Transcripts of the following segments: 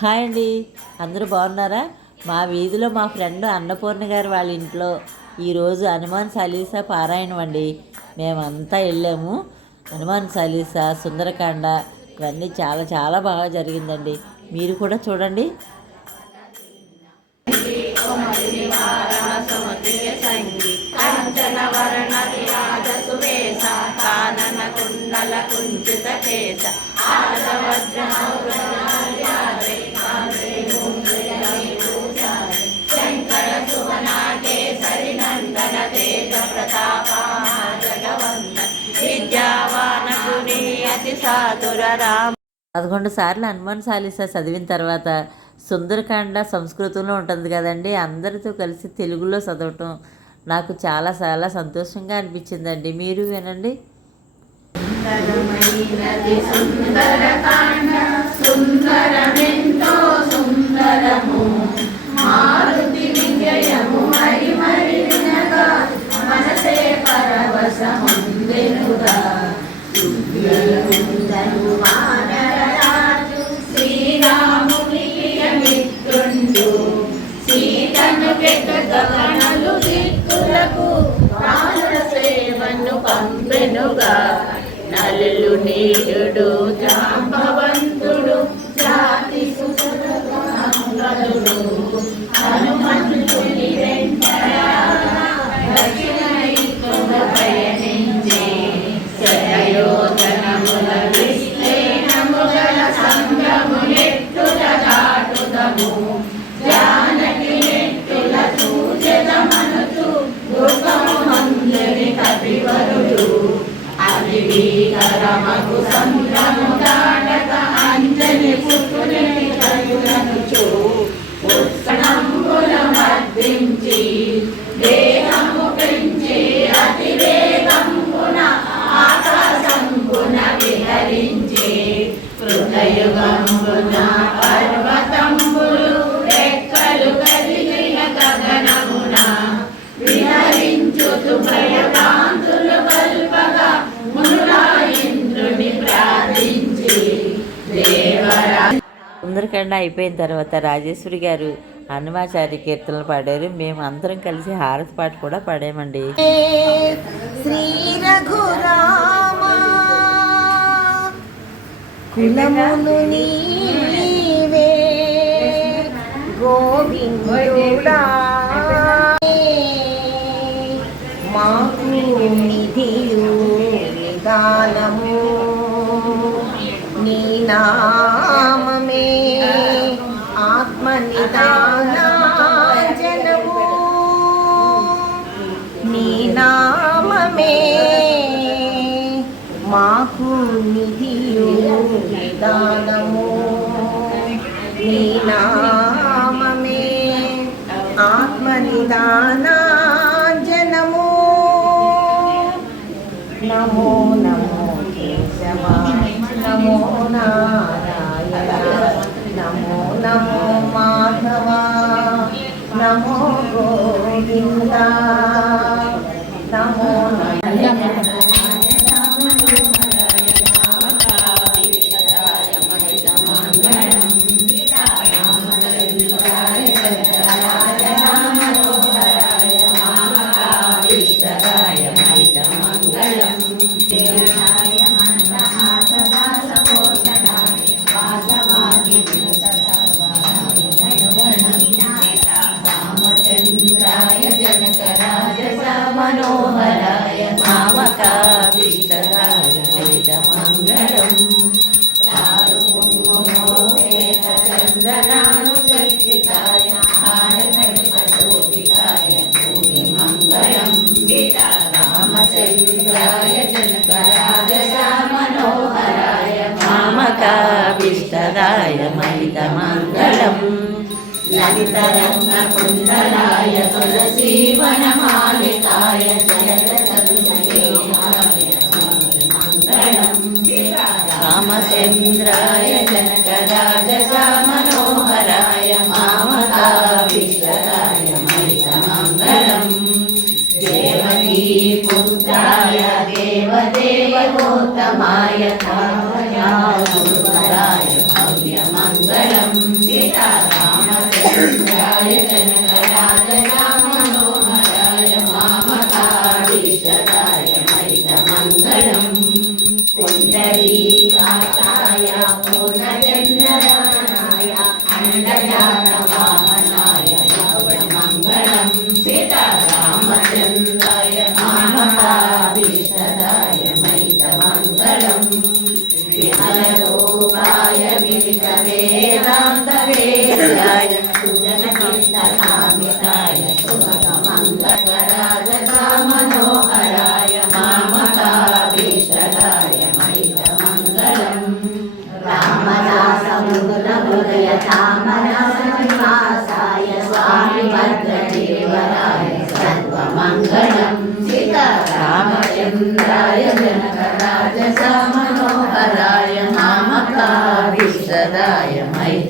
Hi అండి. అందరూ బాగున్నారా? మా వీధిలో మా ఫ్రెండ్ అన్నపూర్ణ గారు వాళ్ళ ఇంట్లో ఈరోజు హనుమాన్ చాలీసా పారాయణం అండి. మేమంతా వెళ్ళాము. హనుమాన్ చాలీసా సుందరకాండ ఇవన్నీ చాలా చాలా బాగా జరిగిందండి. మీరు కూడా చూడండి. పదకొండు సార్లు హనుమాన్ చాలీసా చదివిన తర్వాత సుందరకాండ సంస్కృతంలో ఉంటుంది కదండి అందరితో కలిసి తెలుగులో చదవటం నాకు చాలా చాలా సంతోషంగా అనిపించిందండి. మీరు వినండి. గగనలు నీయుడు జాంబవంతుడు আমার అందరికన్నా అయిపోయిన తర్వాత రాజేశ్వరి గారు హనుమాచారి కీర్తనలు పాడారు. మేము అందరం కలిసి హారతి పాట కూడా పాడామండి. శ్రీ రఘురామ కులమును నీవే గోవిందుడా. మాకు నిధియు నిదానము నిదానాజనము నీ నామమే మాకు నిధియు నిదానము నీ నామమే ఆత్మ నమో నమో కేశవ నమో నారాయణ నమో నమో మాధవ నమో గోవింద నమో మామకాభిష్టరాయ మంగళం లలితరంగ కుండలాయ తులసీవనమాలికాయ Thank you.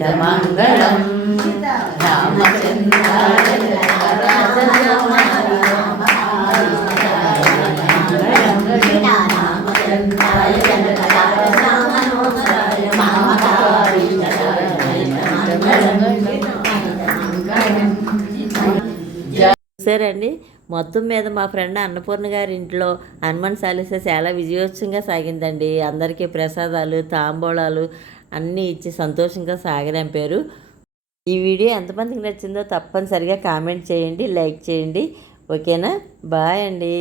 మైతమంగళం రామచంద్రాయ చూసారండి మొత్తం మీద మా ఫ్రెండ్ అన్నపూర్ణ గారి ఇంట్లో హనుమాన్ చాలీస చాలా విజయోత్సవంగా సాగిందండి. అందరికీ ప్రసాదాలు తాంబూలాలు అన్నీ ఇచ్చి సంతోషంగా సాగరంపారు ఈ వీడియో ఎంతమందికి నచ్చిందో తప్పనిసరిగా కామెంట్ చేయండి లైక్ చేయండి. ఓకేనా? బాయ్ అండి.